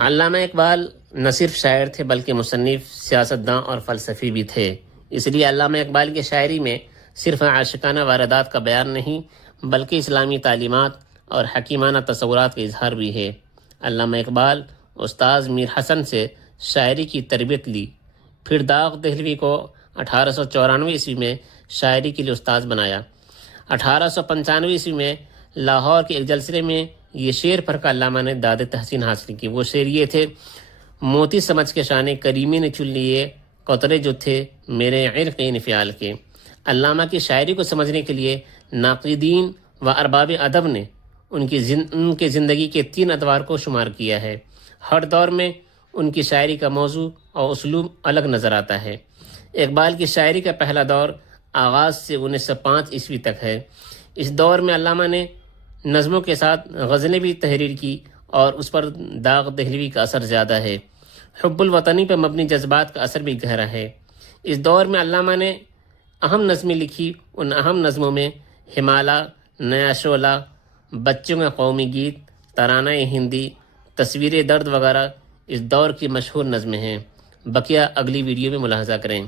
علامہ اقبال نہ صرف شاعر تھے بلکہ مصنف، سیاستداں اور فلسفی بھی تھے۔ اس لیے علامہ اقبال کی شاعری میں صرف عاشقانہ واردات کا بیان نہیں بلکہ اسلامی تعلیمات اور حکیمانہ تصورات کا اظہار بھی ہے۔ علامہ اقبال استاذ میر حسن سے شاعری کی تربیت لی، پھر داغ دہلوی کو 1894 عیسوی میں شاعری کے لیے استاذ بنایا۔ 1895 عیسوی میں لاہور کے ایک جلسے میں یہ شعر پڑھ کر علامہ نے داد تحسین حاصل کی۔ وہ شعر یہ تھے: موتی سمجھ کے شان کریمی نے چن لیے قطرے جو تھے میرے عرق انفعال کے۔ علامہ کی شاعری کو سمجھنے کے لیے ناقدین و ارباب ادب نے ان کی زندگی کے 3 ادوار کو شمار کیا ہے۔ ہر دور میں ان کی شاعری کا موضوع اور اسلوب الگ نظر آتا ہے۔ اقبال کی شاعری کا پہلا دور آغاز سے 1905 عیسوی تک ہے۔ اس دور میں علامہ نے نظموں کے ساتھ غزلیں بھی تحریر کی اور اس پر داغ دہلوی کا اثر زیادہ ہے۔ حب الوطنی پر مبنی جذبات کا اثر بھی گہرا ہے۔ اس دور میں علامہ نے اہم نظمیں لکھی۔ ان اہم نظموں میں ہمالہ، نیا شعلہ، بچوں کا قومی گیت، ترانہ ہندی، تصویر درد وغیرہ اس دور کی مشہور نظمیں ہیں۔ بقیہ اگلی ویڈیو میں ملاحظہ کریں۔